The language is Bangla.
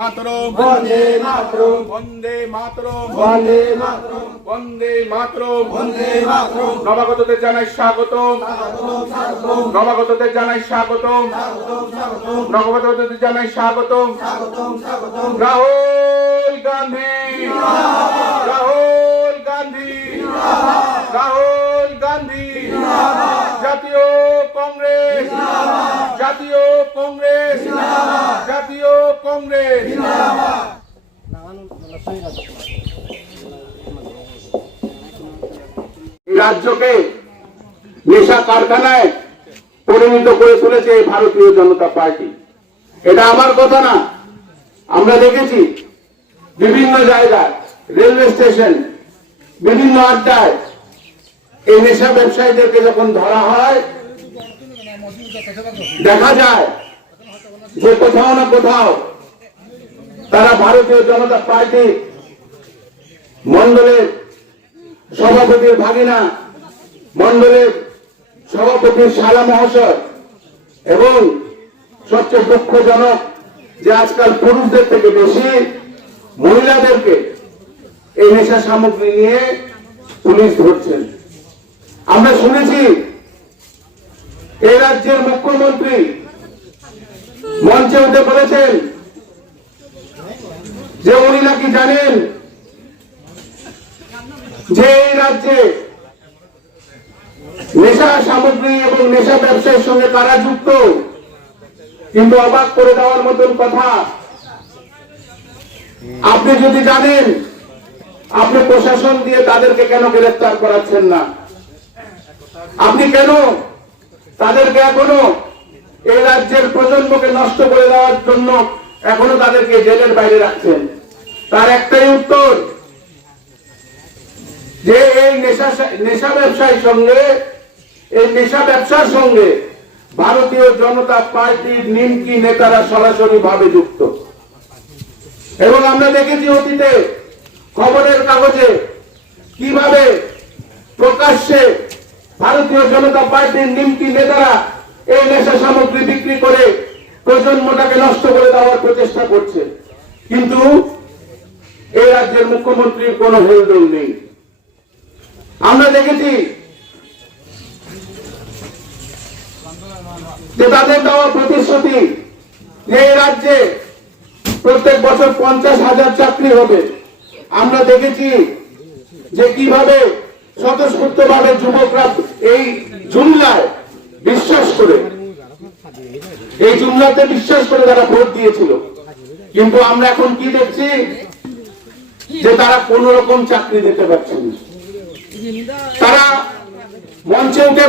মাতরম বন্দে মাতরম বন্দে মাতরম বন্দে মাতরম বন্দে মাতরম বন্দে মাতরম নবাগতদের জানাই স্বাগতম স্বাগতম নবাগতদের জানাই স্বাগতম স্বাগতম নবাগতদের জানাই স্বাগতম স্বাগতম স্বাগতম রাহুল গান্ধী রাহুল গান্ধী রাহুল গান্ধী জাতীয় কংগ্রেস জাতীয় কংগ্রেস জাতীয় কংগ্রেস রাজ্যকে নেশা কারখানায় পরিণত করে তুলেছে ভারতীয় জনতা পার্টি। এটা আমার কথা না, আমরা দেখেছি বিভিন্ন জায়গায়, রেলওয়ে স্টেশন, বিভিন্ন আড্ডায় এই নেশা ব্যবসায়ীদেরকে যখন ধরা হয় দেখা যায় যে কোথাও না কোথাও তারা ভারতীয় জনতা পার্টি মন্ডলের সভাপতির ভাগিনা, মন্ডলের সভাপতির শালা মহাশয়, এবং সবচেয়ে দুঃখজনক যে আজকাল পুরুষদের থেকে বেশি মহিলাদেরকে এই নেশা সামগ্রী নিয়ে পুলিশ ধরছেন। আমরা শুনেছি এই রাজ্যের মুখ্যমন্ত্রী মঞ্চে উঠে বলেছেন যে উনি নাকি জানেন যে এই রাজ্যে নেশা সামগ্রী এবং নেশা ব্যবসায়ের সঙ্গে কারা যুক্ত। কিন্তু অবাক করে দেওয়ার মতন কথা, আপনি যদি জানেন আপনি প্রশাসন দিয়ে তাদেরকে কেন গ্রেফতার করাচ্ছেন না? আপনি কেন তাদেরকে এখনো এই রাজ্যের প্রজন্মকে নষ্ট করে দেওয়ার জন্য এখনো তাদেরকে জেলের বাইরে রাখছেন? তার একটাই উত্তর, যে এই নেশা ব্যবসার সঙ্গে ভারতীয় জনতা পার্টির নিমকি নেতারা সরাসরি ভাবে যুক্ত। এবং আমরা দেখেছি অতীতে খবরের কাগজে কিভাবে প্রকাশ্যে ভারতীয় জনতা পার্টির নিমকি নেতারা এই নেশা সামগ্রী বিক্রি করে প্রজন্মটাকে নষ্ট করে দেওয়ার প্রচেষ্টা করছে। কিন্তু এই রাজ্যের মুখ্যমন্ত্রীর কোনো হেলদোল নেই। আমরা দেখেছি যে তাদের দেওয়া প্রতিশ্রুতি যে এই রাজ্যে প্রত্যেক বছর 50,000 চাকরি হবে। আমরা দেখেছি যে কিভাবে স্বতঃস্ফূর্তভাবে যুবকরা এই জুমলায় বিশ্বাস করে, এই জুমলাতে বিশ্বাস করে তারা ভোট দিয়েছিল। কিন্তু আমরা এখন কি দেখছি যে তারা কোন রকম চাকরি দিতে পারছে না। তারা মঞ্চে উঠে